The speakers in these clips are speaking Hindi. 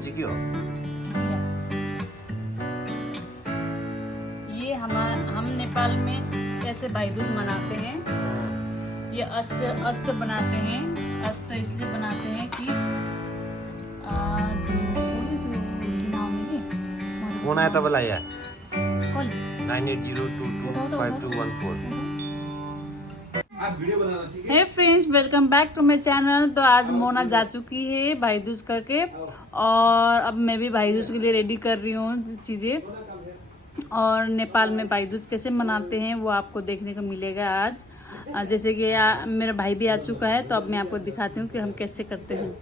जी क्यों? ये हम नेपाल में ऐसे भाई दूज मनाते हैं। ये अष्ट बनाते हैं। अष्ट इसलिए बनाते हैं कि कौन आया था बुलाया? कौन? 9802252214। Hey friends, welcome back to my channel. तो आज मोना जा चुकी है भाई दूज करके, और अब मैं भी भाई दूज के लिए रेडी कर रही हूँ चीजें। और नेपाल में भाई दूज कैसे मनाते हैं वो आपको देखने को मिलेगा आज। जैसे कि मेरा भाई भी आ चुका है, तो अब मैं आपको दिखाती हूँ कि हम कैसे करते हैं।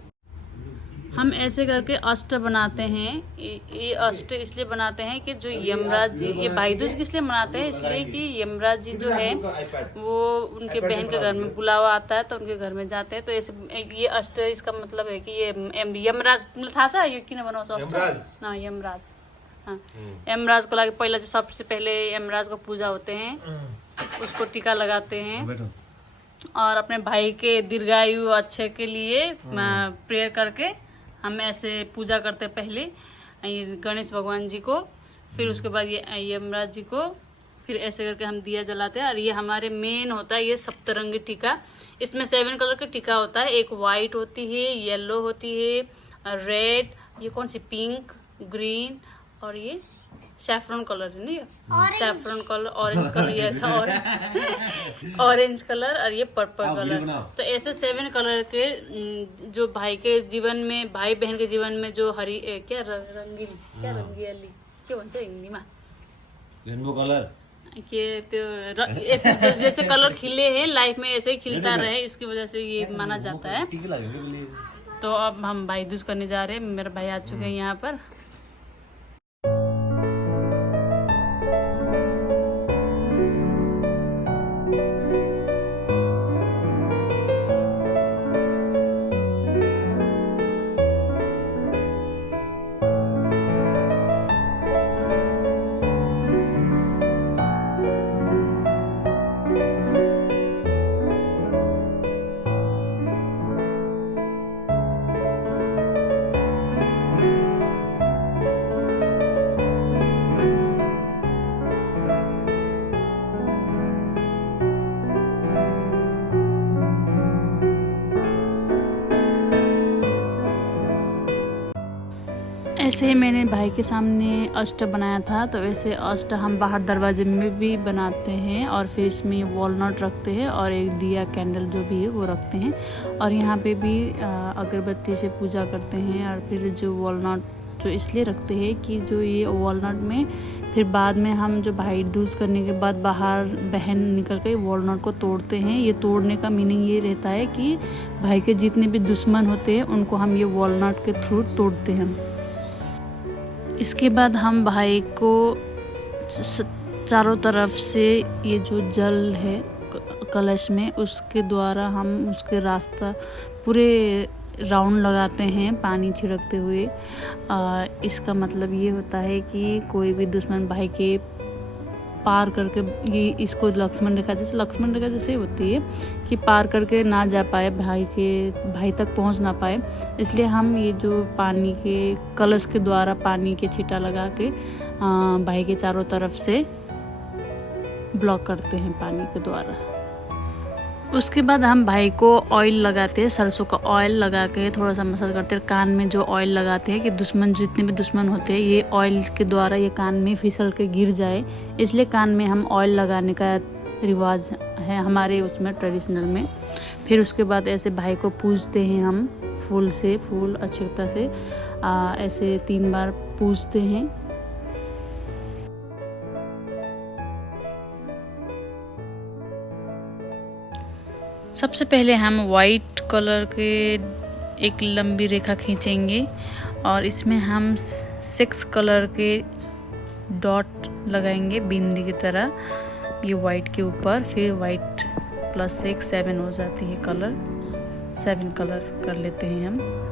हम ऐसे करके अष्ट बनाते हैं। ये अष्ट इसलिए बनाते हैं कि जो यमराज जी, ये भाई दूज किसलिए मनाते हैं, इसलिए कि यमराज जी जो है वो उनके बहन के घर में बुलावा आता है, तो उनके घर में जाते हैं। तो ऐसे ये अष्ट, इसका मतलब है कि ये यमराज था सा ये किन बनाओ अष्ट। हाँ, यमराज। हाँ, यमराज को लाके पहले सबसे पहले यमराज को पूजा होते हैं, उसको टीका लगाते हैं और अपने भाई के दीर्घायु अच्छे के लिए प्रेयर करके हम ऐसे पूजा करते हैं। पहले गणेश भगवान जी को, फिर उसके बाद ये यमराज जी को, फिर ऐसे करके हम दिया जलाते हैं। और ये हमारे मेन होता है ये सप्तरंगी टीका। इसमें 7 कलर का टीका होता है। एक वाइट होती है, येलो होती है, रेड, ये कौन सी, पिंक, ग्रीन, और ये सैफरन कलर है नहीं, सैफरन कलर, ऑरेंज कलर, ये ऐसा ऑरेंज कलर, और ये पर्पल कलर। तो ऐसे 7 कलर के जो भाई के जीवन में, भाई बहन के जीवन में जो रंगीली क्या भन्छ हिन्दीमा, रेनबो कलर के त्यो ऐसे जैसे कलर खिले हैं लाइफ में, ऐसे ही खिलता रहे, इसकी वजह से ये माना जाता है। तो अब हम भाई दूज करने जा रहे हैं। मेरा भाई आ चुके हैं यहाँ पर। ऐसे ही मैंने भाई के सामने अष्ट बनाया था, तो वैसे अष्ट हम बाहर दरवाजे में भी बनाते हैं, और फिर इसमें वॉलनट रखते हैं और एक दिया कैंडल जो भी है वो रखते हैं। और यहाँ पे भी अगरबत्ती से पूजा करते हैं। और फिर जो वॉलनट जो इसलिए रखते हैं कि जो ये वॉलनट में फिर बाद में हम जो भाई दूज करने के बाद बाहर बहन निकल कर वॉलनट को तोड़ते हैं। ये तोड़ने का मीनिंग ये रहता है कि भाई के जितने भी दुश्मन होते हैं उनको हम ये वॉलनट के थ्रू तोड़ते हैं। इसके बाद हम भाई को चारों तरफ से ये जो जल है कलश में, उसके द्वारा हम उसके रास्ता पूरे राउंड लगाते हैं पानी छिड़कते हुए। इसका मतलब ये होता है कि कोई भी दुश्मन भाई के पार करके, ये इसको लक्ष्मण रेखा जैसे होती है कि पार करके ना जा पाए, भाई तक पहुंच ना पाए। इसलिए हम ये जो पानी के कलश के द्वारा पानी के छींटा लगा के भाई के चारों तरफ से ब्लॉक करते हैं पानी के द्वारा। उसके बाद हम भाई को ऑयल लगाते हैं, सरसों का ऑयल लगा के थोड़ा सा मसाज करते हैं। कान में जो ऑयल लगाते हैं कि दुश्मन जितने भी दुश्मन होते हैं, ये ऑयल के द्वारा ये कान में फिसल के गिर जाए, इसलिए कान में हम ऑयल लगाने का रिवाज है हमारे उसमें ट्रेडिशनल में। फिर उसके बाद ऐसे भाई को पूजते हैं हम फूल अक्षता से ऐसे 3 बार पूजते हैं। सबसे पहले हम वाइट कलर के एक लंबी रेखा खींचेंगे और इसमें हम 6 कलर के डॉट लगाएंगे बिंदी की तरह, ये वाइट के ऊपर। फिर वाइट प्लस 6 7 हो जाती है कलर, 7 कलर कर लेते हैं हम।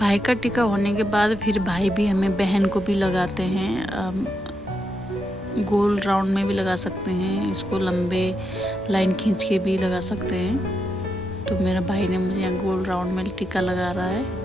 भाई का टीका होने के बाद फिर भाई भी हमें बहन को भी लगाते हैं। गोल राउंड में भी लगा सकते हैं, इसको लंबे लाइन खींच के भी लगा सकते हैं। तो मेरा भाई ने मुझे यहाँ गोल राउंड में टीका लगा रहा है।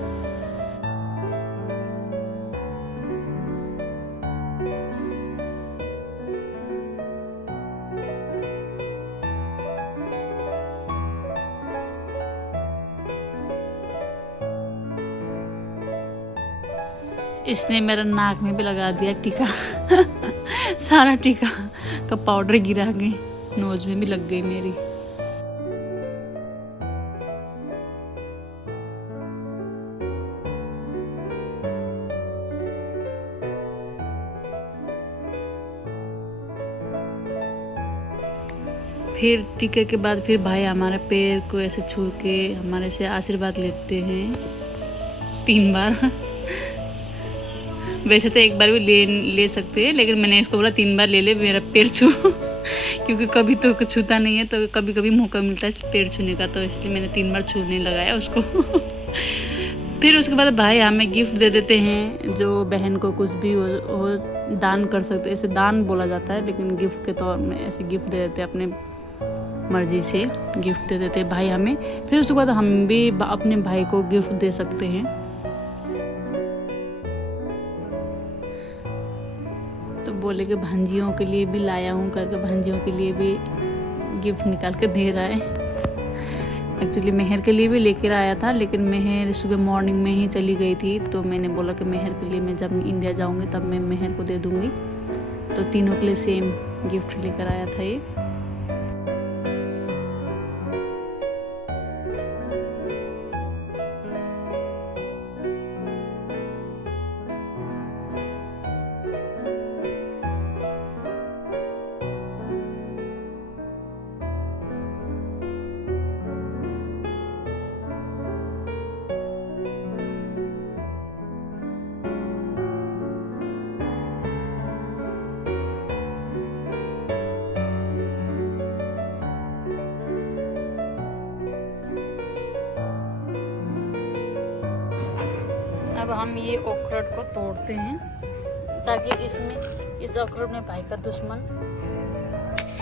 इसने मेरा नाक में भी लगा दिया टीका। सारा टीका का पाउडर गिरा के नोज में भी लग गई मेरी। फिर टीके के बाद फिर भाई हमारे पैर को ऐसे छू के हमारे से आशीर्वाद लेते हैं 3 बार। वैसे तो एक बार भी ले सकते हैं, लेकिन मैंने इसको बोला 3 बार ले ले मेरा पैर छू। क्योंकि कभी तो छूता नहीं है, तो कभी कभी मौका मिलता है पैर छूने का, तो इसलिए मैंने 3 बार छूने लगाया उसको। फिर उसके बाद भाई हमें गिफ्ट दे देते हैं। जो बहन को कुछ भी हो दान कर सकते, ऐसे दान बोला जाता है, लेकिन गिफ्ट के तौर में ऐसे गिफ्ट दे देते हैं, अपने मर्जी से गिफ्ट दे देते हैं भाई हमें। फिर उसके बाद हम भी अपने भाई को गिफ्ट दे सकते हैं। तो बोले कि भांजियों के लिए भी लाया हूँ करके, भांजियों के लिए भी गिफ्ट निकाल के दे रहा है। एक्चुअली मेहर के लिए भी लेकर आया था, लेकिन मेहर सुबह मॉर्निंग में ही चली गई थी, तो मैंने बोला कि मेहर के लिए मैं जब इंडिया जाऊँगी तब मैं मेहर को दे दूँगी। तो तीनों के लिए सेम गिफ्ट लेकर आया था ये। अब हम ये अखरोट को तोड़ते हैं, ताकि इसमें इस अखरोट में भाई का दुश्मन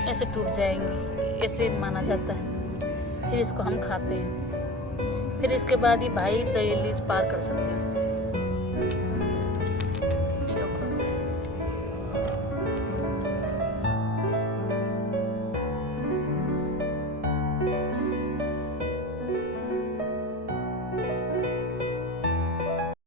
ऐसे टूट जाएंगे, ऐसे माना जाता है। फिर इसको हम खाते हैं। फिर इसके बाद ही भाई दहलीज पार कर सकते हैं।